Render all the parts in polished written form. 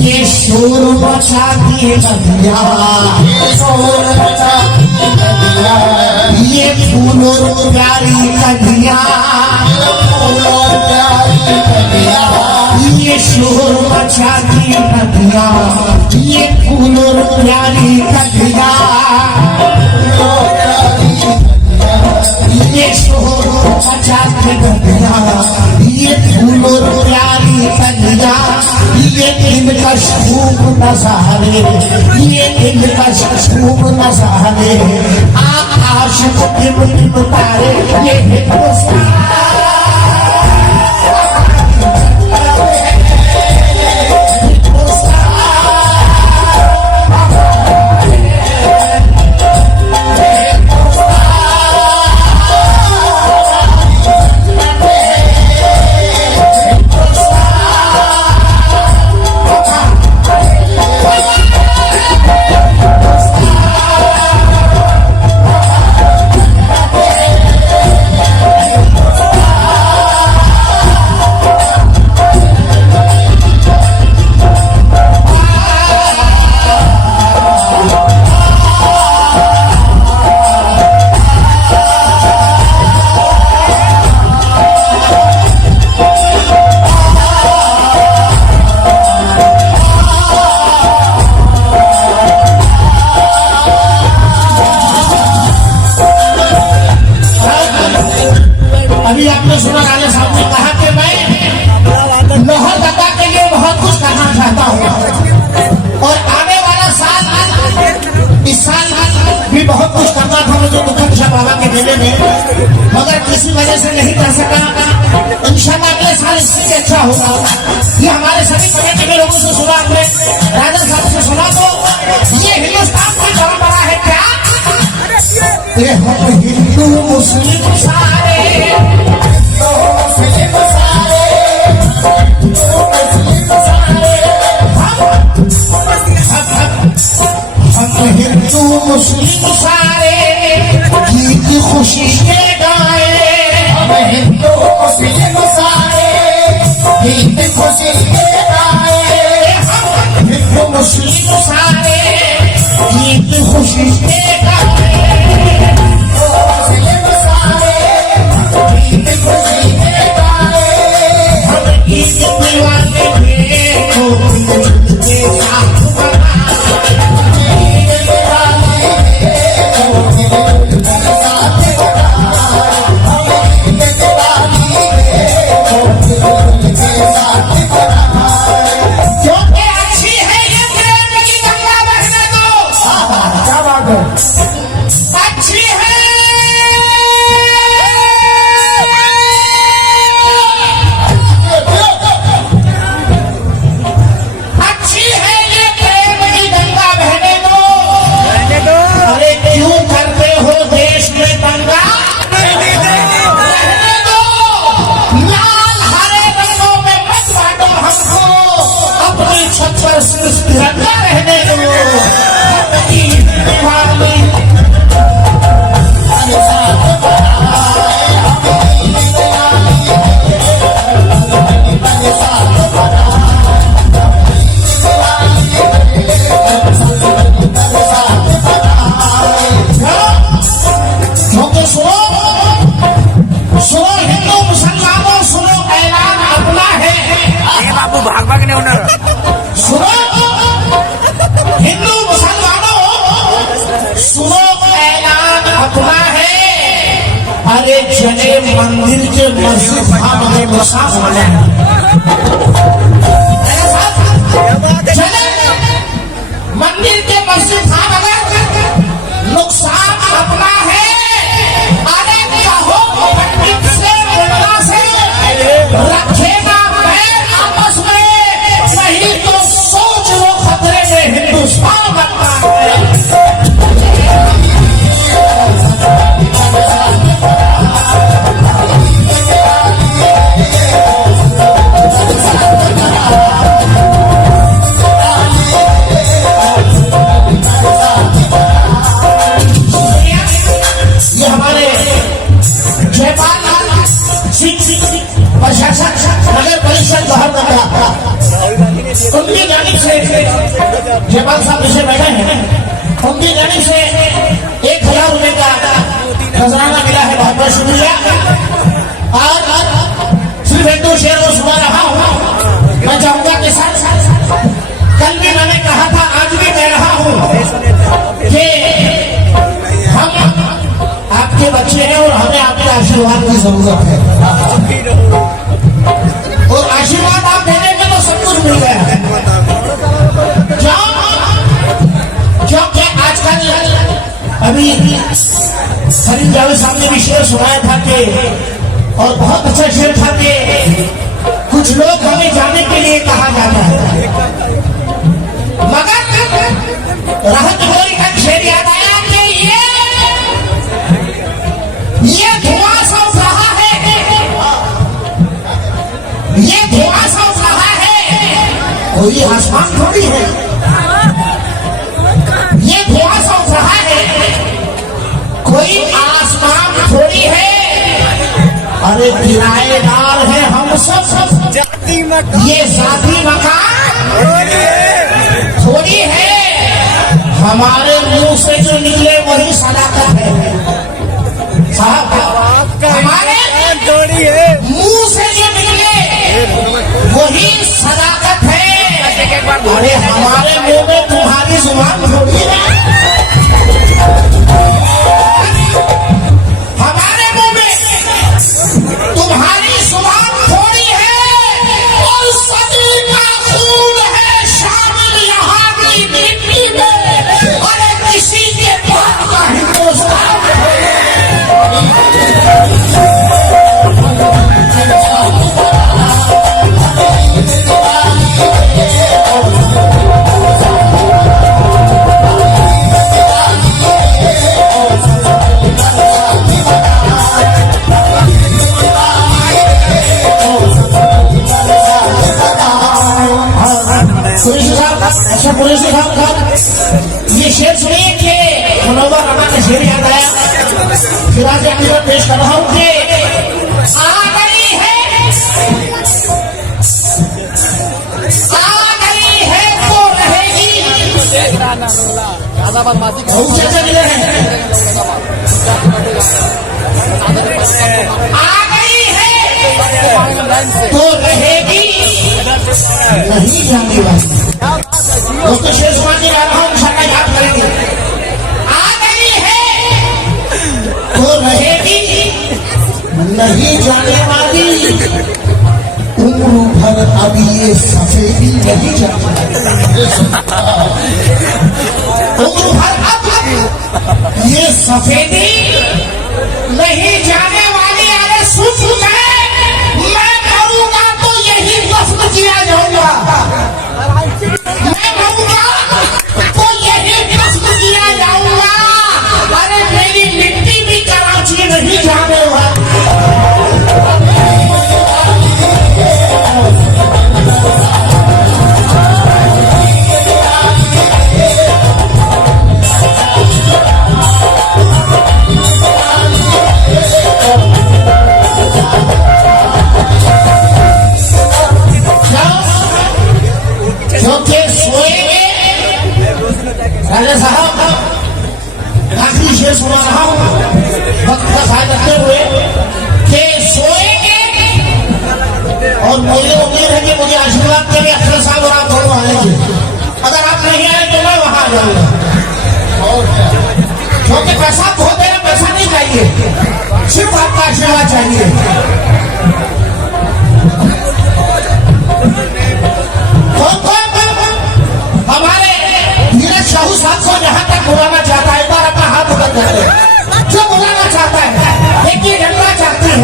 ये शोर मचा दिए नदिया, ये फूलों प्यारी कलिया, ये शोर मचा दिए नदिया, ये फूलों प्यारी कलिया, ये शोर मचा के नदिया, ये फूलों प्यारी कलिया, ये इनका खूब नजारे, ये इनका खूब नजारे, आकाश को टिम टिम तारे, ये हिंदुस्तान अभी आपने सुना राजा साहब ने कहा कि मैं लोहर दत्ता के लिए बहुत कुछ करना चाहता हूँ और आने वाला साल इस साल भी बहुत कुछ करना था मुझे दुखा बाबा के मेले में, मगर किसी वजह से नहीं कर सका। इंशाल्लाह अगले साल इससे भी अच्छा होगा। ये हमारे सभी कमेटी के लोगों से सुना, हमने राजा साहब से सुना, तो ये हिंदुस्तान की परंपरा है क्या, ये हम हिंदू मुस्लिम सारे हिंदू मुस्लिम सारे गीत खुशी के गाए, हम हिंदू मुस्लिम सारे गीत खुशी के गाए, हम हिंदू मुस्लिम सारे गीत खुशी के गाए, मुस्लिम सारे गीत खुशी के गाए, हम गीत दीवाने को के साथ रहने दो। सुनो हिंदू मुसलमानों, सुनो ऐलान अपना है। बाबू भाग भाग ने उन्हें सुनो हिंदू मुसलमानों, सुनो ऐलान अपना है। अरे चले मंदिर के मस्जिद में मुसाफिर चले मंदिर के मस्जिद नुकसान अपना है। अरे कहो पंडित से मुल्ला से रखेगा पैर आपस में, नहीं तो सोच लो खतरे में हिंदुस्तान बनना है। जयपाल साहब जैसे बैठे हैं उनकी जानी से 1000 रुपए का नजराना मिला है। बहुत बहुत शुक्रिया। और सिर्फ एक दो शेर को सुना रहा हूँ। मैं चाहूंगा कि कल भी मैंने कहा था, आज भी कह रहा हूँ कि हम आपके बच्चे हैं और हमें आपके आशीर्वाद की जरूरत है। और आशीर्वाद आप देने में तो सब कुछ मिल गया है। क्योंकि आजकल अभी सलीम जावेद साहब ने भी शेर सुनाया था कि, और बहुत अच्छा शेर था कि कुछ लोग हमें जाने के लिए कहा जाता है, मगर राहत गोरी का शेर याद आया कि ये धुआं सा उठ रहा है, ये धुआं सा उठ रहा है, कोई आसमान थोड़ी है। ये धुआं सा उठ रहा है, कोई आसमान थोड़ी है। अरे किराएदार है हम सब, ये जाती मकान थोड़ी है। हमारे मुंह से जो निकले वही सदाकत है साहब। हमारे मुंह से जो निकले वही सदाकत है। अरे हमारे मुंह में तुम्हारी जुबान थोड़ी है। हमारे मुंह में तुम्हारी जुबान थोड़ी है। और सदी का खून है शामिल यहाँ की मिट्टी में। अरे किसी के पास का हिंदुस्तान अच्छा पुलिस साहब ये शेर सुनिए कि मुनव्वर रमा का शेर याद आया। फिराज अहमद पेश कर रहा हूँ कि आ गई है तो रहेगी। ऊंचे मिले हैं। आ गई है तो रहेगी, नहीं जाने वाली। दोस्तों शेर सुना के ला रहा हूँ, इंशाअल्लाह याद करेंगे। आ गई है तो रहेगी, नहीं जाने वाली। उम्र भर अभी ये सफेदी नहीं जाने, उम्र भर अब ये सफेदी नहीं जाने वाली। अरे सुन मैं करूँगा तो यही दफन किया जाऊंगा। मैं कहूँगा तो यही दफन किया जाऊंगा। अरे मेरी मिट्टी भी कराची नहीं जाने वाली। राजा साहब काफी शेर सुना रहा हूँ वक्त का ख्याल रखते हुए कि सोएंगे। और मुझे उम्मीद है कि मुझे आशीर्वाद के लिए अफसर साहब और आप दोनों आएंगे। अगर आप नहीं आए तो मैं वहां आ जाऊंगा। क्योंकि पैसा बहुत देना, पैसा नहीं चाहिए, सिर्फ आपका आशीर्वाद चाहिए। हमारे नीरज साहू साहब को जहां तक बुलाना चाहता है, एक बार अपना हाथ बुलंद करें। जो बुलाना चाहता है, एक ये जनता चाहती है।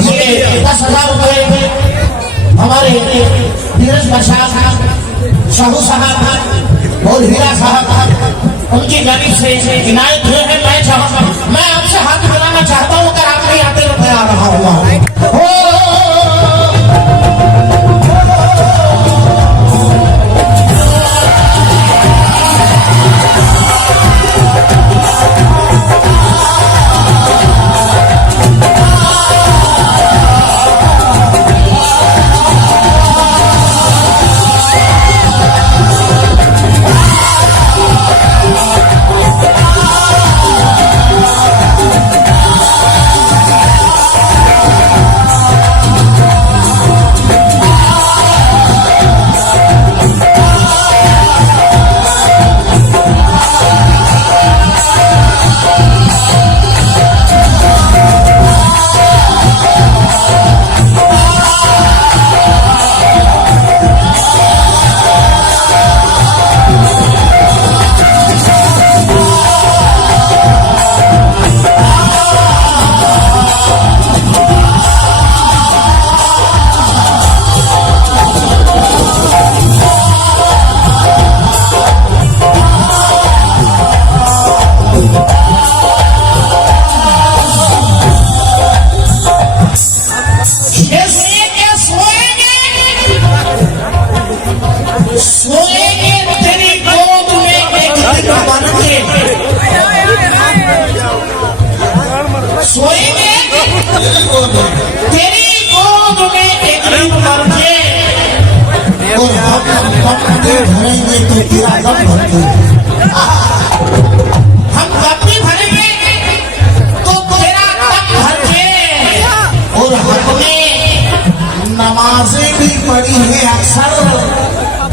ये 10,000 रुपए हमारे धीरज प्रसाद साहू साहब और हीरा साहब उनकी जानिब से इनायत हुए हैं। मैं आपसे हाथ मिलाना चाहता हूँ, अगर आप नहीं आते तो मैं आ रहा हूँ। तेरी गोद में एक दिन मर के और हम भरेंगे तो तेरा दम भरेंगे। हम दम भी भरेंगे तो तेरा दम भर के। और हमने नमाजें भी पढ़ी है अक्सर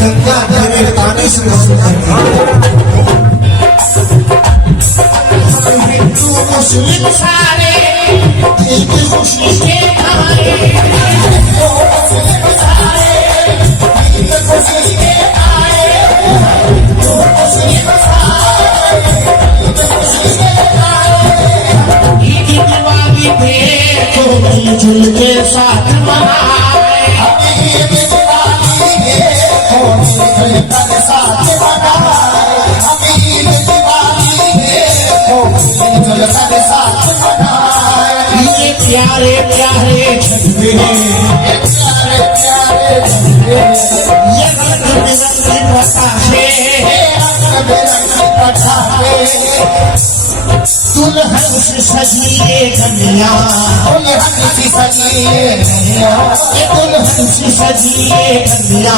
गंगा तेरे पानी से हिंदू मुस्लिम सारे खुशी के आए, खुशी के आए, दिवाली पे तो मिलजुल के साथ मनाए, साथ ये प्यारे प्यारे झंडे, ये रंग बिरंगे पटाखे, दुल्हन से सजी ये कन्या, दुल्हन से सजी ये कन्या,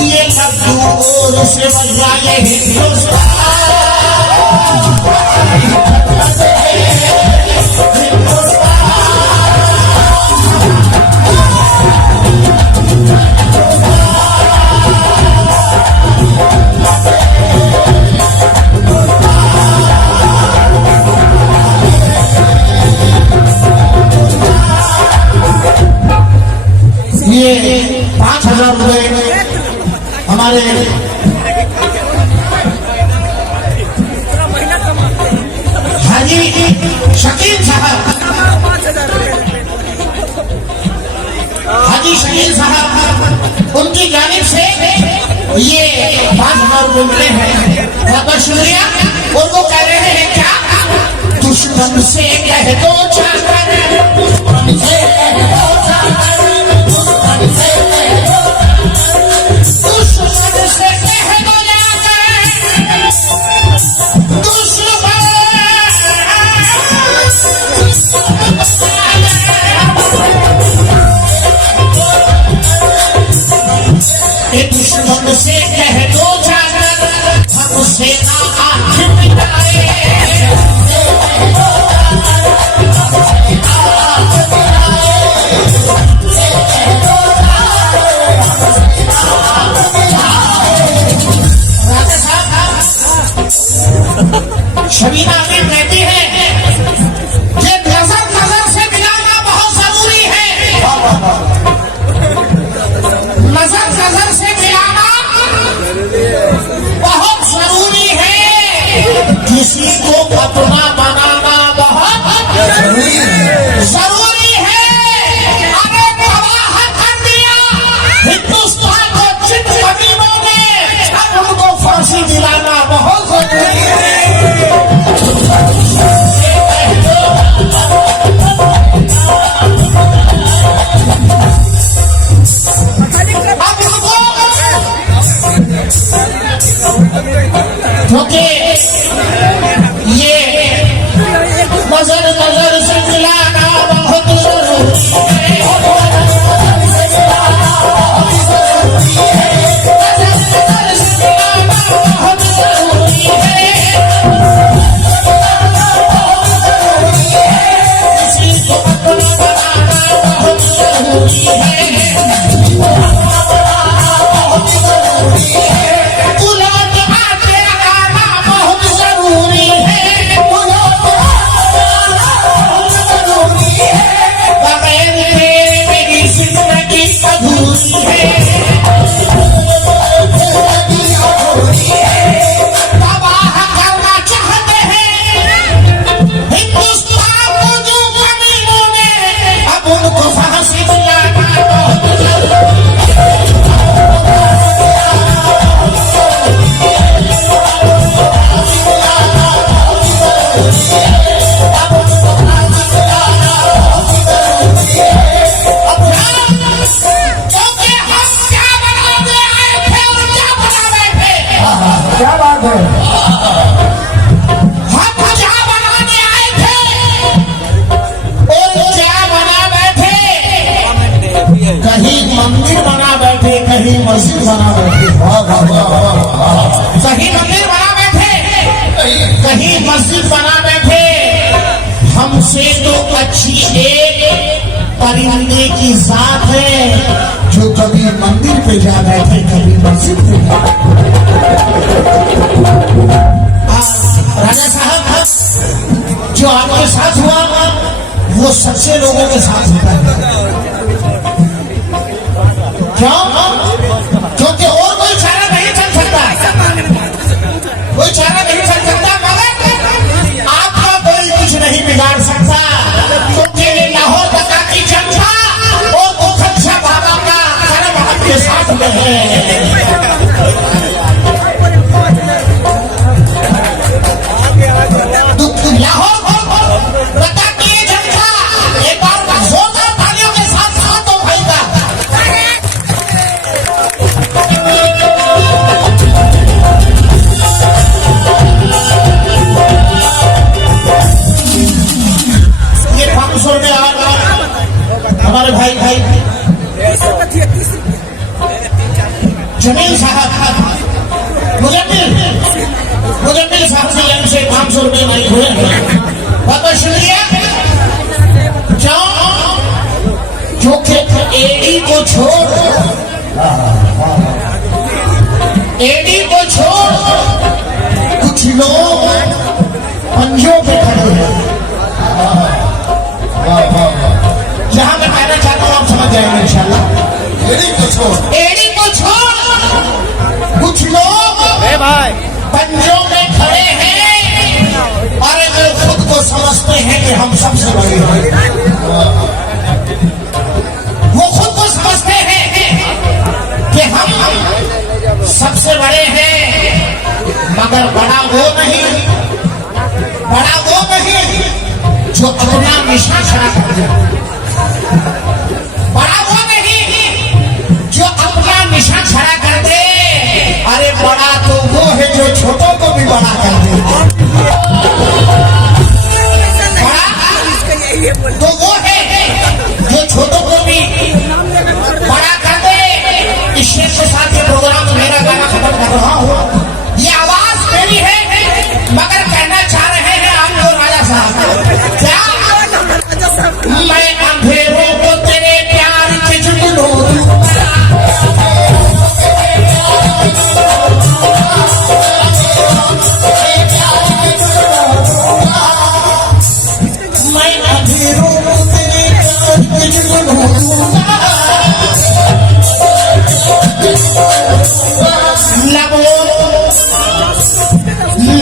ये लड्डू और से बजा ये हिंदुस्तान। ये 5,000 रुपए हमारे हाजी शकील साहब, हाजी शकील साहब उनकी जानिब से ये 5,000 रुपए मिले हैं। बहुत बहुत शुक्रिया। और वो कह रहे हैं क्या, दुश्मन से कह दो चाकर, दुश्मन से कह दो चाकर, दुश्मन से कह दो, दुश्मन से कह दो जाकर, दुश्मन दुश्मन से कह दो जाकर, हम उसे आँख मिटाए, शबीना अमीर कहती है कि नजर नजर से मिलाना बहुत जरूरी है, नजर नजर से मिलाना बहुत जरूरी है, किसी को अपना बनाना बहुत जरूरी है। मस्जिद बना बैठे, कहीं मंदिर बना बैठे, कहीं मस्जिद बना बैठे। हमसे तो अच्छी एक परिंदे की जात है जो कभी मंदिर पे जा बैठे, कभी मस्जिद पे जा। राजा साहब, जो आपके साथ हुआ वो सच्चे लोगों के साथ होता है। क्यों? क्योंकि और कोई चारा नहीं चल सकता, कोई चारा नहीं चल सकता, मगर आपका कोई कुछ नहीं बिगाड़ सकता। क्योंकि लाहौर तक की जनता और मुखर्जा बाबा का कर्म आपके साथ में है। हमारे भाई जमील साहब मुजम्मिल साहब से यहाँ से 500 रुपये नहीं हुए, बहुत बहुत शुक्रिया। जो एडी को छोड़, एडी को छोड़ कुछ लोग पंजों पे खड़े हैं। जहां मैं कहना चाहता हूं आप समझ जाएंगे इंशाल्लाह। एडी को छोड़ कुछ लोग पंजों में खड़े हैं और वो खुद को समझते हैं कि हम सबसे बड़े हैं। वो खुद को समझते हैं कि हम सबसे बड़े हैं, मगर बड़ा वो नहीं जो अपना निशान खड़ा कर दे। बड़ा वो नहीं जो अपना निशान खड़ा कर दे। अरे बड़ा तो वो है जो छोटों को भी बड़ा कर दे। बड़ा तो वो है जो छोटों को भी बड़ा कर दे। इस शेर के साथ ये प्रोग्राम मेरा गाना खत्म कर रहा हूँ। ये आवाज मेरी है, मगर कहना चाह रहे हैं आपको राजा साहब, क्या मैं अंधेरों को तेरे प्यार के जुगनू मैं अंधेरों को तेरे प्यार के जुगनू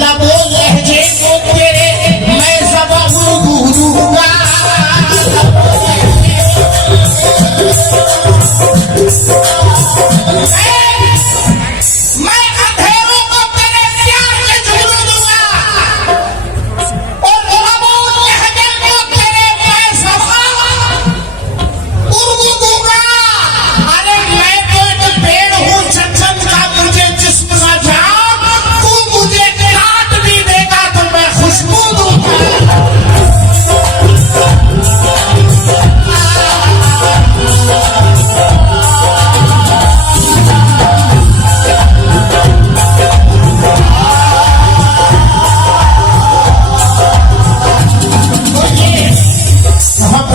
लबो लहजे को तेरे मैं ज़बान दूंगा। मैं अंधेरों को तेरे प्यार के जुगनू दूंगा और लबो लहजे को तेरे मैं ज़बान दूंगा। अरे मैं तो एक पेड़ हूँ चंचल का, मुझे जिस्म न जान, तू मुझे काट भी देगा तो मैं खुशबू दूंगा।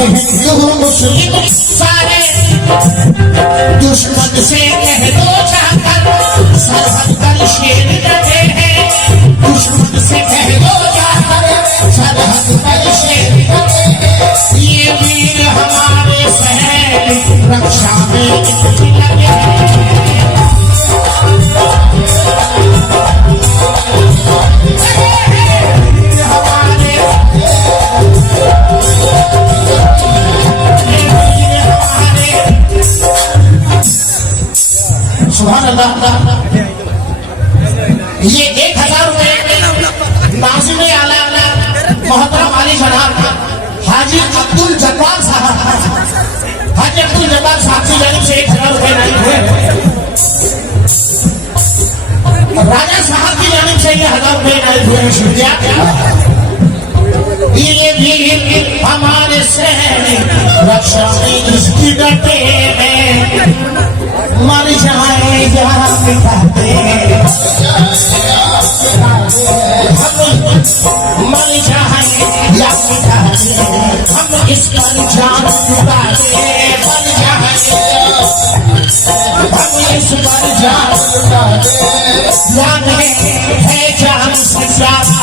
हिंदू मुस्लिम सारे दुश्मन से कह दो जाकर, सरहद पर शेर डटे हैं। दुश्मन से कह दो जाकर, सरहद पर शेर डटे हैं। ये वीर हमारे सैनिक रक्षा में लगे हैं। सुभान अल्लाह। ये 1000 रुपए नाज़िम आला मोहतरम आली जनाब हाजी अब्दुल जब्बार साहब, हाजी अब्दुल जब्बार साहब की जानिब से 1000 रुपए नहीं हुए। राजा साहब की जानिब से ये 1000 रुपए नहीं हुए। शुक्रिया। ये वीर हमारे सैनिक रक्षा में इसकी डटे हैं, मर जाए मिटा दे, हम इस पर जान लुटा दे, बन जाए हम इस पर जान लुटा दे, जाने है जान से ज्यादा